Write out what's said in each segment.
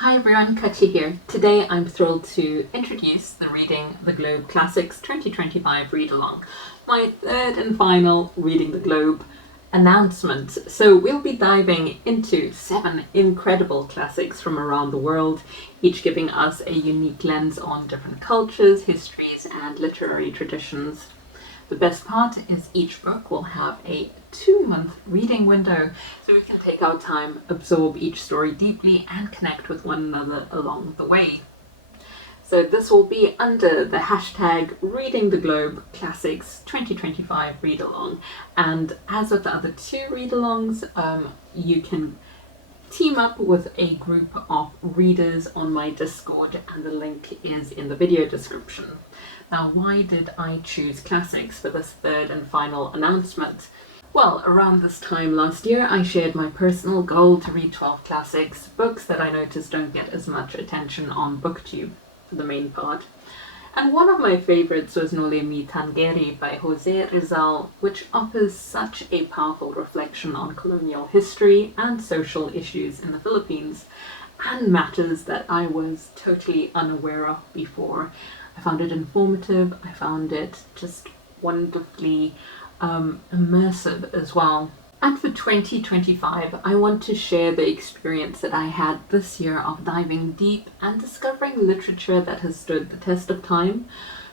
Hi everyone, Katja here. Today I'm thrilled to introduce the Reading the Globe Classics 2025 read-along, my third and final Reading the Globe announcement. So we'll be diving into 7 incredible classics from around the world, each giving us a unique lens on different cultures, histories and literary traditions. The best part is each book will have a 2-month reading window, so we can take our time, absorb each story deeply and connect with one another along the way. So this will be under the hashtag Reading the Globe Classics 2025 read-along, and as with the other 2 read-alongs, you can team up with a group of readers on my Discord, and the link is in the video description. Now, why did I choose classics for this third and final announcement? Well, around this time last year, I shared my personal goal to read 12 classics, books that I noticed don't get as much attention on BookTube for the main part. And one of my favorites was Nole Mi Tangeri by Jose Rizal, which offers such a powerful reflection on colonial history and social issues in the Philippines, and matters that I was totally unaware of before. I found it informative, I found it just wonderfully immersive as well. And for 2025, I want to share the experience that I had this year of diving deep and discovering literature that has stood the test of time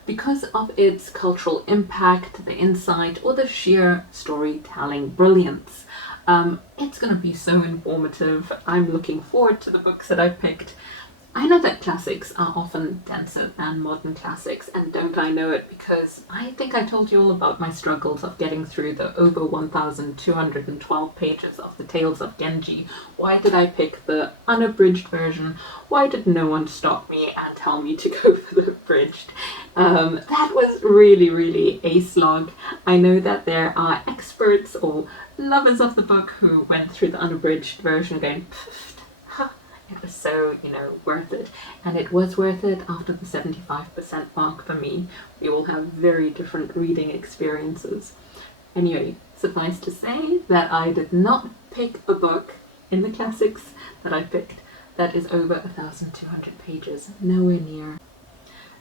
because of its cultural impact, the insight, or the sheer storytelling brilliance. It's going to be so informative. I'm looking forward to the books that I picked. I know that classics are often denser than modern classics, and don't I know it, because I think I told you all about my struggles of getting through the over 1,212 pages of the Tales of Genji. Why did I pick the unabridged version? Why did no one stop me and tell me to go for the abridged? That was really a slog. I know that there are experts or lovers of the book who went through the unabridged version going, it was so, worth it. And it was worth it after the 75% mark for me. We all have very different reading experiences. Anyway, suffice to say that I did not pick a book in the classics that I picked that is over 1,200 pages. Nowhere near.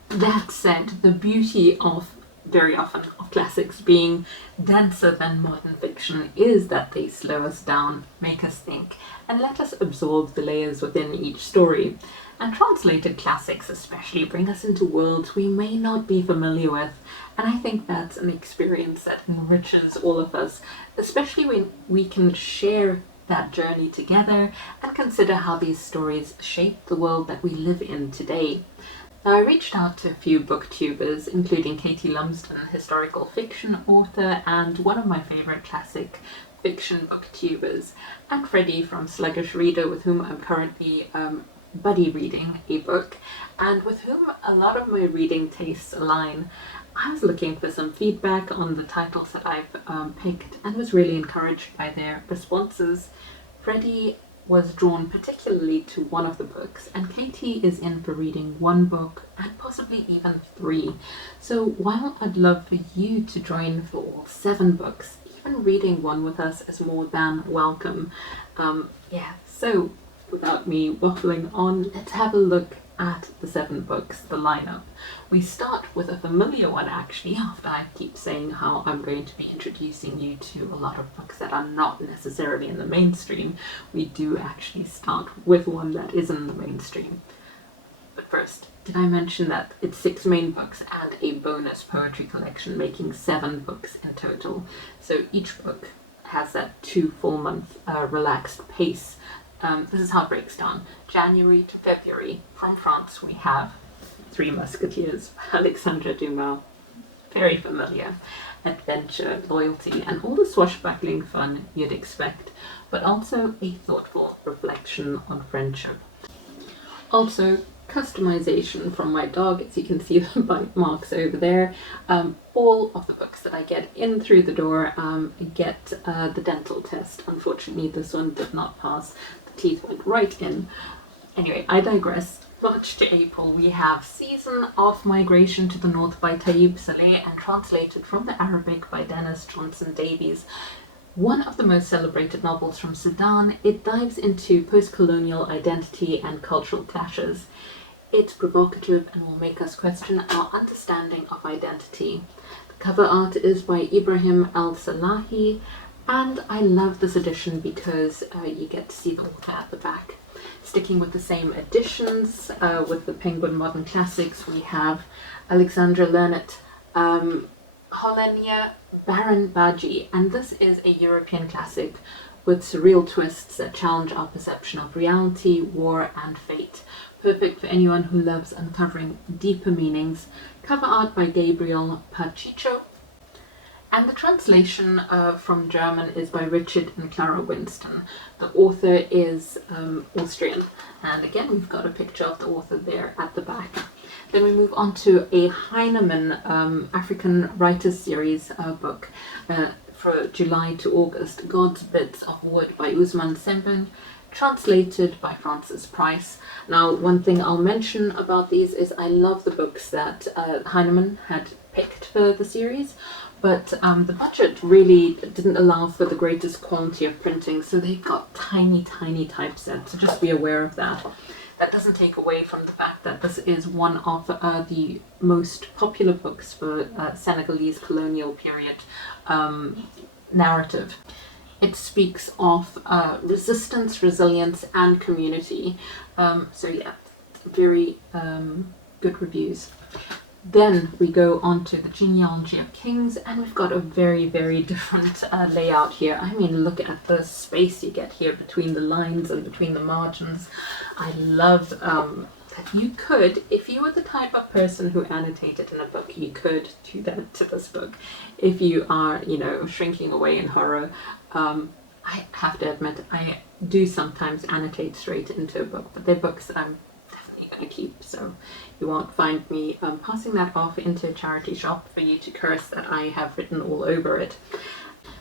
That said, the beauty of very often of classics being denser than modern fiction is that they slow us down, make us think, and let us absorb the layers within each story. And translated classics especially bring us into worlds we may not be familiar with, and I think that's an experience that enriches all of us, especially when we can share that journey together and consider how these stories shape the world that we live in today. Now, I reached out to a few booktubers, including Katie Lumsden, historical fiction author and one of my favourite classic fiction booktubers, and Freddie from Sluggish Reader, with whom I'm currently buddy reading a book, and with whom a lot of my reading tastes align. I was looking for some feedback on the titles that I've picked and was really encouraged by their responses. Freddie was drawn particularly to one of the books, and Katie is in for reading 1 book and possibly even 3. So while I'd love for you to join for all 7 books, even reading one with us is more than welcome. So without me waffling on, let's have a look at the 7 books, the lineup. We start with a familiar one actually, after I keep saying how I'm going to be introducing you to a lot of books that are not necessarily in the mainstream. We do actually start with one that is in the mainstream. But first, did I mention that it's 6 main books and a bonus poetry collection, making 7 books in total. So each book has that 2 full month relaxed pace. This is how it breaks down. January to February, from France, we have Three Musketeers, Alexandre Dumas, very familiar, adventure, loyalty, and all the swashbuckling fun you'd expect, but also a thoughtful reflection on friendship. Also, customization from my dog, as you can see the bite marks over there. All of the books that I get in through the door get the dental test. Unfortunately, this one did not pass. The teeth went right in. Anyway, I digress. March to April, we have Season of Migration to the North by Taib Saleh, and translated from the Arabic by Dennis Johnson Davies. One of the most celebrated novels from Sudan, it dives into post-colonial identity and cultural clashes. It's provocative and will make us question our understanding of identity. The cover art is by Ibrahim El-Salahi, and I love this edition because you get to see the author at the back. Sticking with the same editions, with the Penguin Modern Classics, we have Alexandra Lernet, Holenia Baron Baji, and this is a European classic with surreal twists that challenge our perception of reality, war, and fate. Perfect for anyone who loves uncovering deeper meanings. Cover art by Gabriel Pachicho, and the translation from German is by Richard and Clara Winston. The author is Austrian, and again we've got a picture of the author there at the back. Then we move on to a Heinemann African Writers Series book for July to August, God's Bits of Wood by Usman Sembin, translated by Francis Price. Now, one thing I'll mention about these is I love the books that Heinemann had picked for the series, but the budget really didn't allow for the greatest quality of printing, so they've got tiny typeset, so just be aware of that. That doesn't take away from the fact that this is one of the most popular books for Senegalese colonial period narrative. It speaks of resistance, resilience, and community. So yeah, very good reviews. Then we go on to the genealogy of kings, and we've got a very different layout here. I mean, look at the space you get here between the lines and between the margins. I love that you could, if you were the type of person who annotated in a book, you could do that to this book. If you are, shrinking away in horror, I have to admit, I do sometimes annotate straight into a book, but they're books that I'm definitely going to keep, so you won't find me passing that off into a charity shop for you to curse that I have written all over it.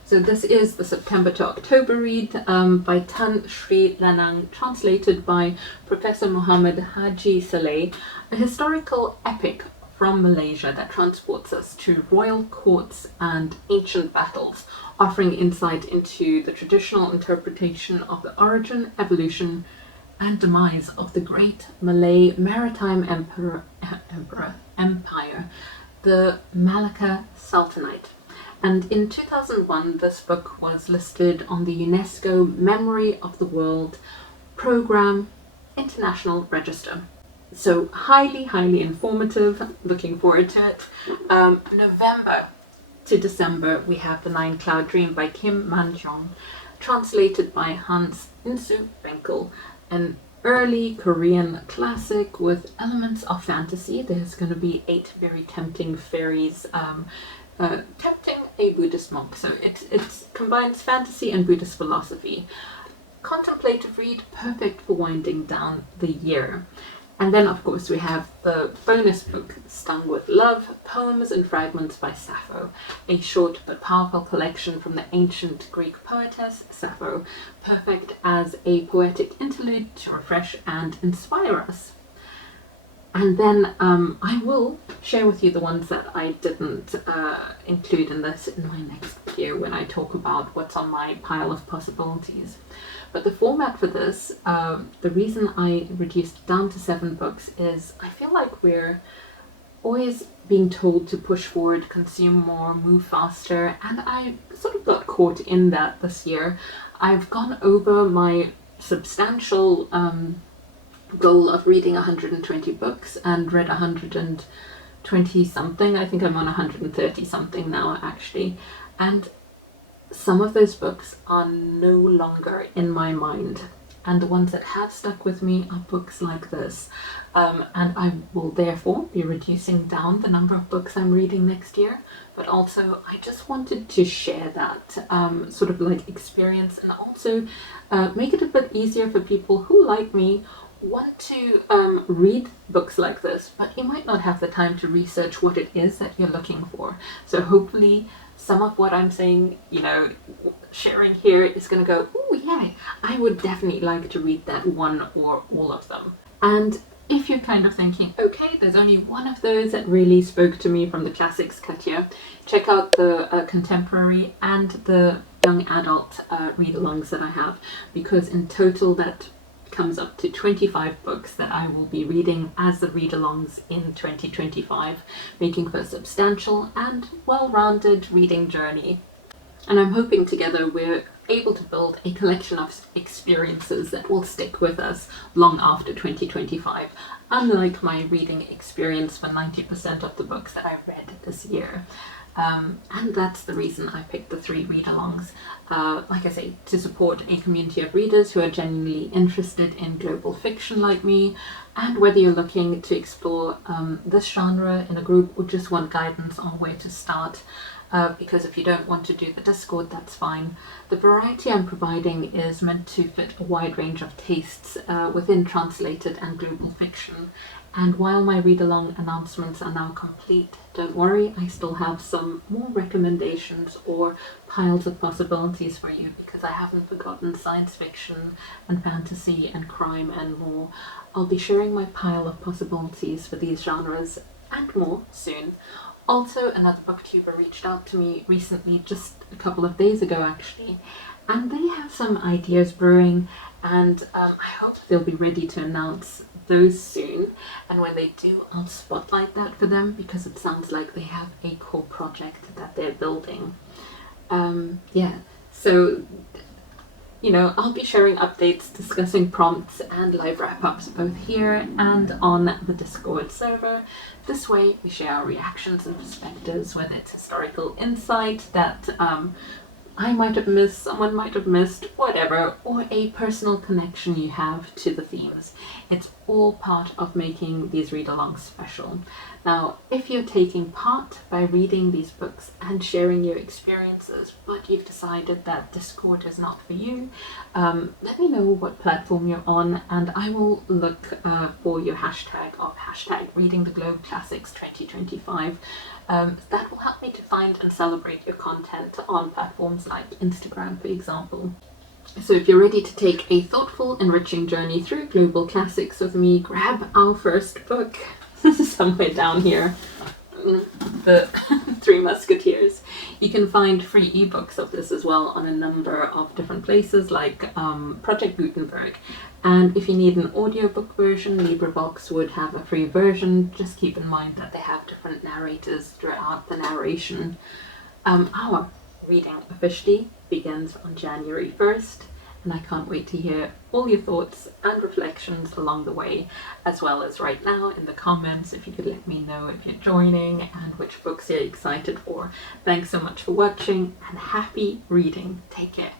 So this is the September to October read by Tan Sri Lanang, translated by Professor Muhammad Haji Saleh, a historical epic from Malaysia that transports us to royal courts and ancient battles, offering insight into the traditional interpretation of the origin, evolution, and demise of the great Malay maritime empire, the Malacca Sultanate. And in 2001, this book was listed on the UNESCO Memory of the World Programme International Register. So highly informative, looking forward to it. November to December, we have The Nine Cloud Dream by Kim Man-jong, translated by Hans Insu Benkel, an early Korean classic with elements of fantasy. There's going to be 8 very tempting fairies tempting a Buddhist monk. So it combines fantasy and Buddhist philosophy. Contemplative read, perfect for winding down the year. And then, of course, we have the bonus book, Stung with Love, Poems and Fragments by Sappho, a short but powerful collection from the ancient Greek poetess Sappho, perfect as a poetic interlude to refresh and inspire us. And then I will share with you the ones that I didn't include in this in my next video when I talk about what's on my pile of possibilities. But the format for this, the reason I reduced it down to 7 books is I feel like we're always being told to push forward, consume more, move faster, and I sort of got caught in that this year. I've gone over my substantial goal of reading 120 books and read 120 something. I think I'm on 130 something now actually, and some of those books are no longer in my mind, and the ones that have stuck with me are books like this, and I will therefore be reducing down the number of books I'm reading next year. But also I just wanted to share that sort of like experience, and also make it a bit easier for people who, like me, want to read books like this, but you might not have the time to research what it is that you're looking for. So hopefully some of what I'm saying, sharing here is going to go, oh yeah, I would definitely like to read that one or all of them. And if you're kind of thinking, okay, there's only one of those that really spoke to me from the classics, Katja, check out the contemporary and the young adult read-alongs that I have, because in total that comes up to 25 books that I will be reading as the read-alongs in 2025, making for a substantial and well-rounded reading journey. And I'm hoping together we're able to build a collection of experiences that will stick with us long after 2025, unlike my reading experience for 90% of the books that I read this year. And that's the reason I picked the 3 read-alongs. Like I say, to support a community of readers who are genuinely interested in global fiction like me, and whether you're looking to explore this genre in a group or just want guidance on where to start. Because if you don't want to do the Discord, that's fine. The variety I'm providing is meant to fit a wide range of tastes within translated and global fiction. And while my read-along announcements are now complete, don't worry, I still have some more recommendations or piles of possibilities for you, because I haven't forgotten science fiction and fantasy and crime and more. I'll be sharing my pile of possibilities for these genres and more soon. Also, another booktuber reached out to me recently, just a couple of days ago actually, and they have some ideas brewing, and I hope they'll be ready to announce those soon. And when they do, I'll spotlight that for them, because it sounds like they have a cool project that they're building. So I'll be sharing updates, discussing prompts and live wrap-ups both here and on the Discord server. This way we share our reactions and perspectives, whether it's historical insight that I might have missed, someone might have missed, whatever, or a personal connection you have to the themes. It's all part of making these read-alongs special. Now, if you're taking part by reading these books and sharing your experiences, but you've decided that Discord is not for you, let me know what platform you're on, and I will look for your hashtag of #ReadingTheGlobeClassics2025. That will help me to find and celebrate your content on platforms like Instagram, for example. So if you're ready to take a thoughtful, enriching journey through global classics with me, grab our first book. Somewhere down here, the Three Musketeers. You can find free ebooks of this as well on a number of different places like Project Gutenberg. And if you need an audiobook version, LibriVox would have a free version. Just keep in mind that they have different narrators throughout the narration. Our reading officially begins on January 1st, and I can't wait to hear all your thoughts and reflections along the way, as well as right now in the comments, if you could let me know if you're joining and which books you're excited for. Thanks so much for watching, and happy reading. Take care.